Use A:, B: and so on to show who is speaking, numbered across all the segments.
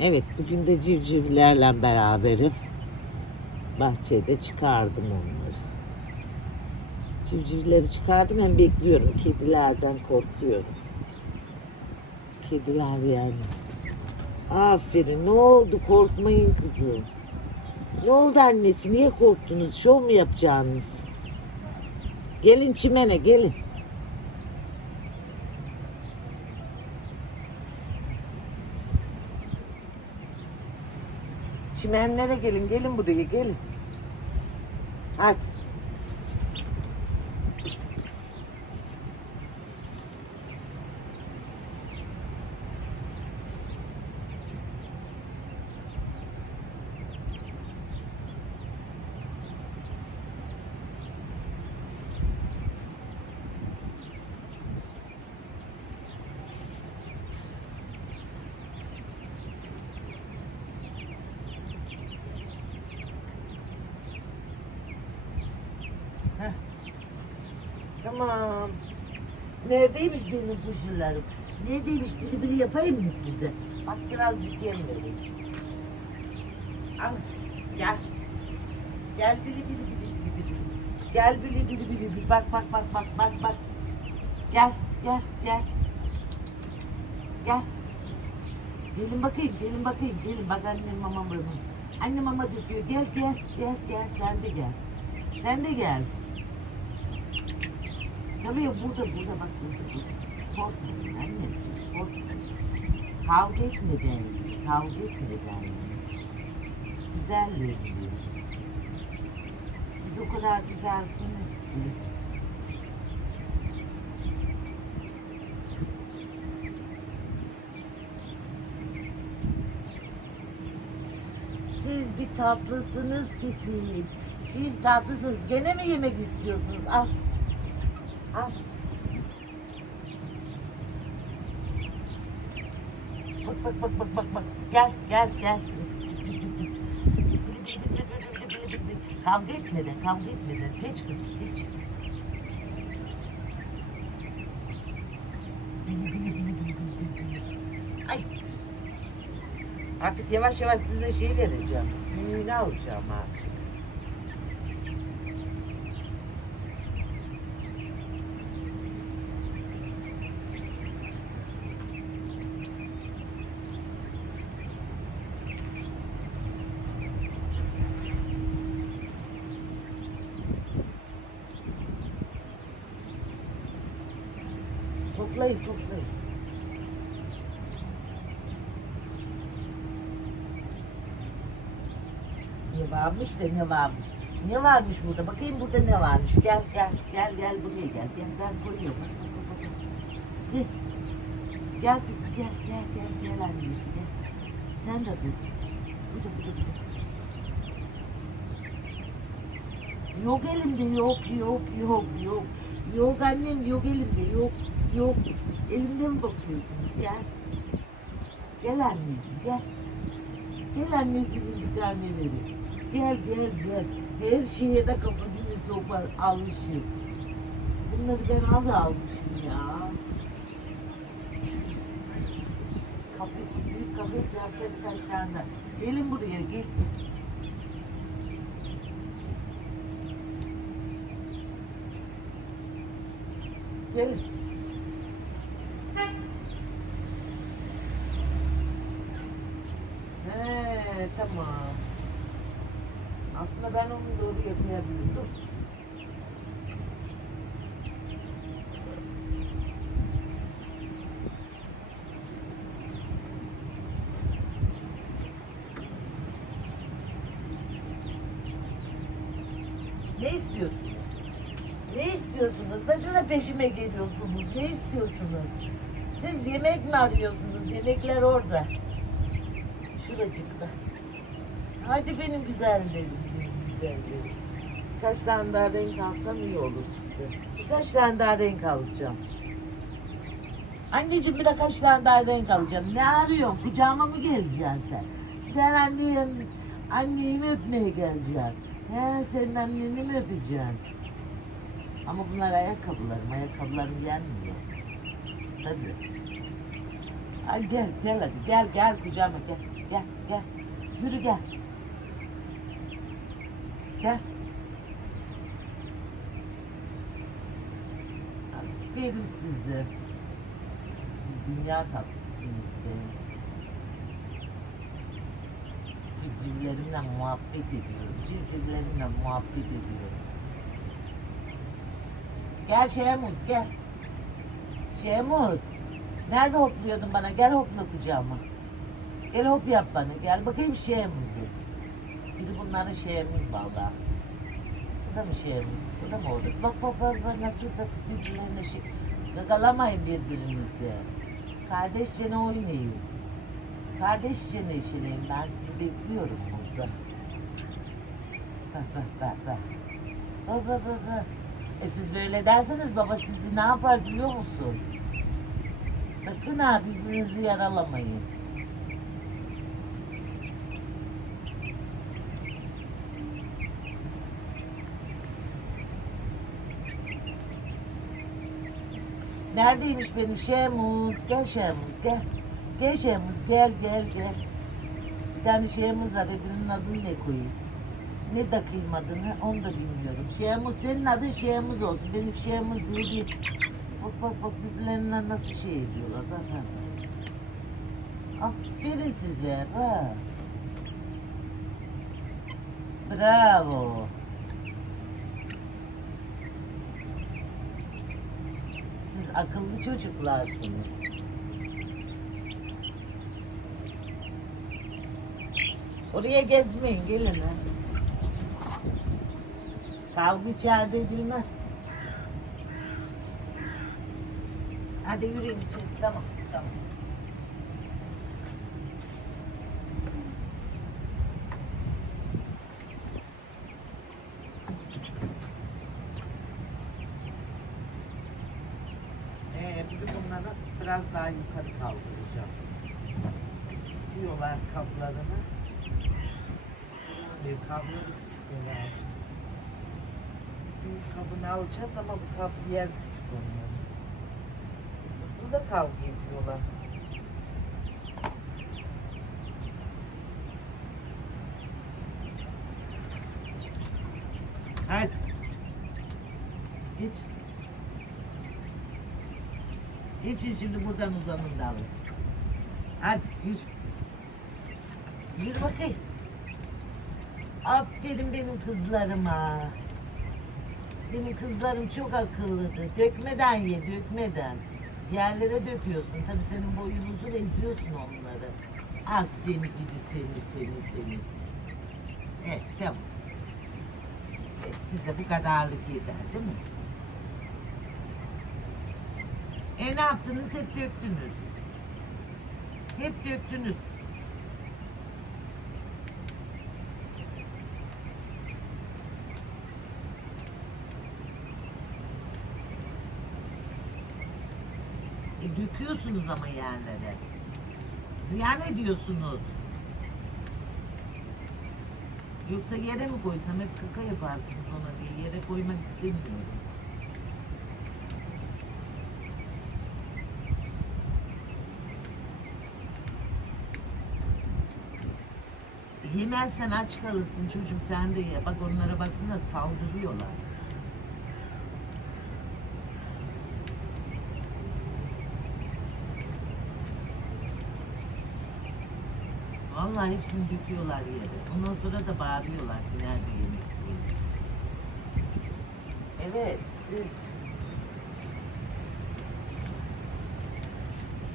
A: Evet bugün de civcivlerle beraberim. Bahçede çıkardım onları. Civcivleri çıkardım hem bekliyorum. Kedilerden korkuyorum. Kediler yani. Aferin ne oldu korkmayın kızım. Ne oldu annesi niye korktunuz? Şov mu yapacaksınız? Gelin çimene gelin. Çimenlere gelin, gelin buraya gelin. Hadi. Tamam. Neredeymiş benim kuşlarım? Neredeymiş biri biri yapayım mı size? Bak birazcık yem vereyim. Al gel. Gel biri biri biri biri biri. Gel biri biri biri biri. Bak bak bak bak bak bak. Gel gel gel. Gel. Gelin bakayım, gelin bakayım, gelin. Bak annem mamam böyle. Annem mama döküyor. Gel gel gel gel sen de gel. Sen de gel. Tabii burada burada bak burada burada. Korkma anneciğim korkma. Kavga etmeden, kavga etmeden. Güzellerim diyor. Siz o kadar güzelsiniz ki. Siz bir tatlısınız ki siz. Siz tatlısınız. Gene mi yemek istiyorsunuz? Al. Al. Bak bak bak bak bak bak. Gel gel gel. Kavga etmeden, kavga etmeden. Geç kızım, geç. Ay. Artık yavaş yavaş size şey vereceğim. Mühürünü alacağım artık. Toplayın, toplayın. Ne varmış da ne varmış. Ne varmış burada? Bakayım burada ne varmış. Gel gel gel gel buraya gel. Gel ben koyuyorum. Bak, bak, bak, bak. Gel. Kızım gel gel gel gel annesi gel. Sen de dur. Burada burada burada. Yok elimde yok yok yok yok. Yok annem yok elimde yok yok. Elimde mi bakıyorsunuz? Gel. Gel anneciğim gel. Gel annesinin bir taneleri. Gel gel gel. Her şeye de kafasını sokar alışık. Bunları ben az almışım ya. Kafesi büyük kafes yapsa birkaç tane. daha. Gelin buraya gel. Gelin. He tamam. Aslında ben onu doğru yapayabilirim. Dur. Ne istiyorsunuz? Ne istiyorsunuz? Neden peşime geliyorsunuz? Ne istiyorsunuz? Siz yemek mi arıyorsunuz? Yemekler orada. Şuracıkta. Hadi benim güzellerim, benim güzellerim. Birkaç tane daha renk alsam iyi olur size. Birkaç tane daha renk alacağım. Anneciğim birkaç tane daha renk alacağım. Ne arıyorsun? Kucağıma mı geleceksin sen? Sen annem, annemi öpmeye geleceksin. He, senin anneni mi öpeceksin? Ama bunlar ayakkabılarım. Ayakkabılarım yenmiyor. Tabii. Ay gel gel hadi gel gel kucağıma gel gel gel. Yürü gel. Gel. Aferin size. Siz dünya tatlısınız be. Civcivlerimle muhabbet ediyorum. Civcivlerimle muhabbet ediyorum. Gel Şemuz gel. Şemuz. Nerede hopluyordun bana? Gel hopla kucağıma. Gel hop yap bana. Gel bakayım Şemuz'u. Biri bunların Şemuz vallahi. Bu da mı Şemuz? Bu da mı orada? Bak bak bak, bak nasıl da birbirlerine şey. Gagalamayın birbirinizi. Kardeşçe ne oynayın. Kardeşçe neşeleyin. Ben sizi bekliyorum burada. Bak bak bak bak. Bak bak bak bak. E siz böyle derseniz baba sizi ne yapar biliyor musun? Sakın ha birbirinizi yaralamayın. Neredeymiş benim Şemuz? Gel Şemuz gel. Gel Şemuz gel gel gel. Bir tane Şemuz var öbürünün adını ne koyayım? Ne takayım adını onu da bilmiyorum. Şemuz senin adın Şemuz olsun. Benim Şemuz diye bir... Bak bak bak birbirlerine nasıl şey ediyorlar. Bak bak. Aferin size bak. Bravo. Siz akıllı çocuklarsınız. Oraya gezmeyin gelin ha. Kavga içeride edilmez. Hadi yürüyün içeri. Tamam tamam. Ee, bir de bunları biraz daha yukarı kaldıracağım. İstiyorlar kaplarını. Diyor, kapları küçük Büyük kabını alacağız ama bu kap diğer küçük onların. Nasıl da kavga ediyorlar. Hadi. Geç. Geçin şimdi buradan uzanın davul. Hadi yürü. Yürü bakayım. Aferin benim kızlarıma. Benim kızlarım çok akıllıdır. Dökmeden ye, dökmeden. Yerlere döküyorsun. Tabii senin boyun uzun eziyorsun onları. Az seni gibi seni, seni, seni. Evet, tamam. Size bu kadarlık yeter değil mi? E ne yaptınız? Hep döktünüz. Hep döktünüz. E döküyorsunuz ama yerlere. Ziyan ediyorsunuz. Yoksa yere mi koysam hep kaka yaparsınız ona diye yere koymak istemiyorum. Yemezsen aç kalırsın çocuğum sen de ye. Bak onlara baksana saldırıyorlar. Vallahi hepsini döküyorlar yere. Ondan sonra da bağırıyorlar ki nerede yemek yiyin. Evet siz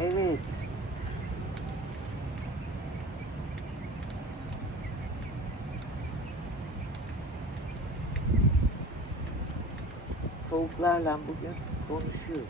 A: Evet. Tavuklarla bugün konuşuyoruz.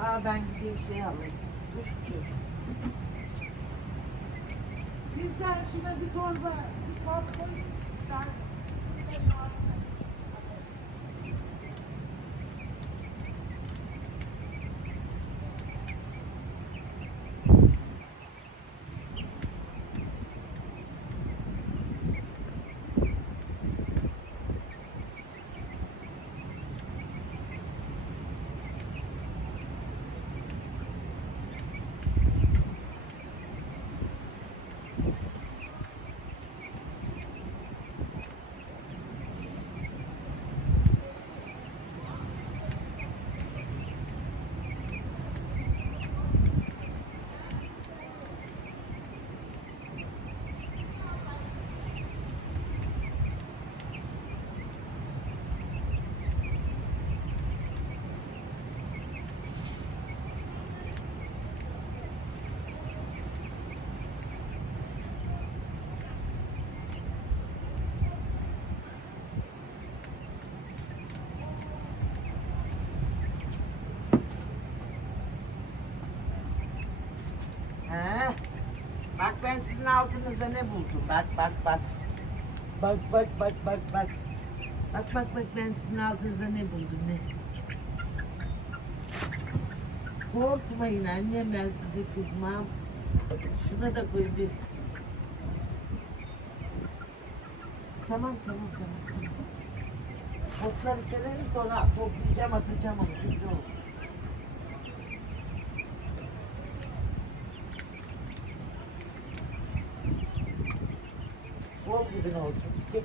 A: Aa ben gideyim şey alayım. Dur çocuğum. Sen şuna bir torba, bir kap koy. Ben ben sizin altınıza ne buldum? Bak bak bak. Bak bak bak bak bak. Bak bak bak ben sizin altınıza ne buldum ne? Korkmayın annem ben size kızmam. Şuna da koy bir. Tamam tamam tamam. Otları serelim sonra toplayacağım atacağım onu. Güzel olsun. Gibi olsun. Çek.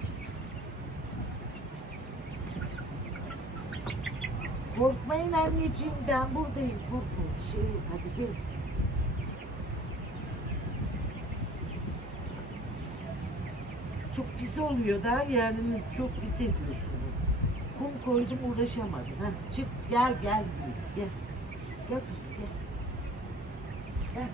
A: Korkmayın anneciğim ben buradayım. Korkmayın. Şey hadi gelin. Çok pis oluyor da yeriniz çok pis ediyorsunuz. Kum koydum uğraşamadım. Heh, çık gel gel gel. Gel kızım. Gel.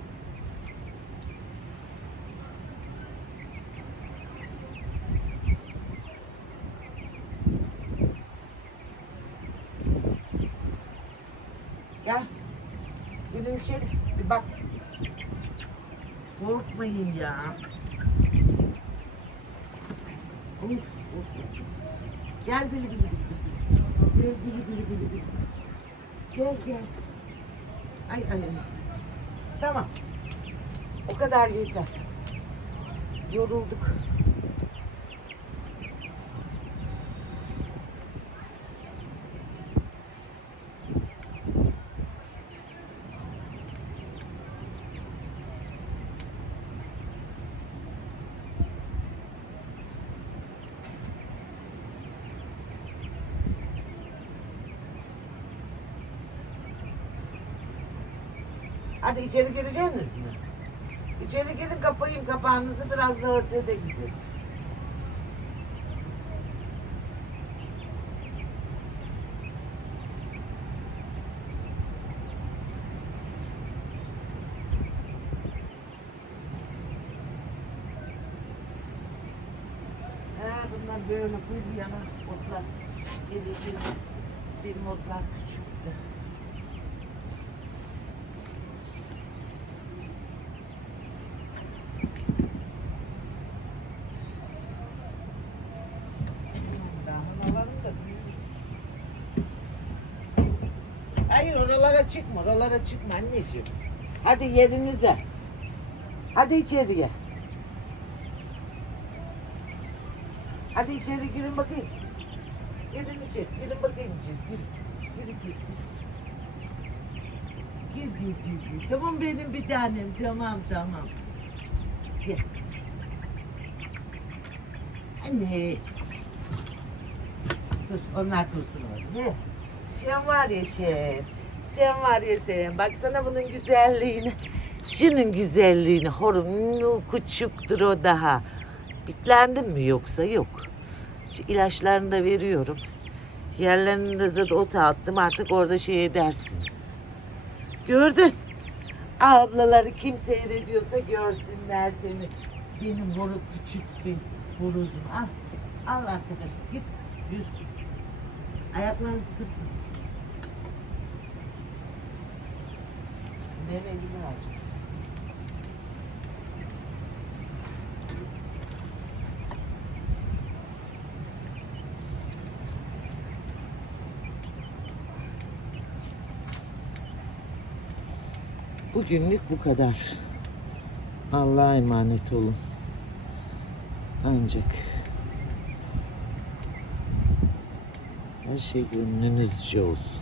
A: Gel. Gidin içeri. Bir bak. Korkmayın ya. Of, of. Gel bili bili. bili. Gel bili bili bili bili. Gel gel. Ay ay ay. Tamam. O kadar yeter. Yorulduk. Hadi içeri gireceksiniz mi? İçeri girin kapayın kapağınızı biraz da ötede gidin. Ha, bunlar böyle full yana otlar. Gelir gelir. Benim otlar küçüktü. Oralara çıkma, anneciğim. Hadi yerinize. Hadi içeriye. Hadi içeri girin bakayım. Girin içeri, girin bakayım içeri. Gir, gir içeri, gir. Gir, gir, gir, gir. Tamam benim bir tanem, tamam, tamam. Gel. Anne. Dur, onlar dursun orada. Sen var ya şey. Sen var ya sen. Baksana bunun güzelliğine. Şunun güzelliğine. Horum küçüktür o daha. Bitlendin mi yoksa? Yok. Şu ilaçlarını da veriyorum. Yerlerine de zaten ota attım. Artık orada şey edersiniz. Gördün. Ablaları kim seyrediyorsa görsünler seni. Benim horu küçük bir horozum. Al. Al arkadaşlar git. Yürü. Ayaklarınızı kısın. Elini aç. Bugünlük bu kadar. Allah'a emanet olun. Ancak her şey gönlünüzce olsun.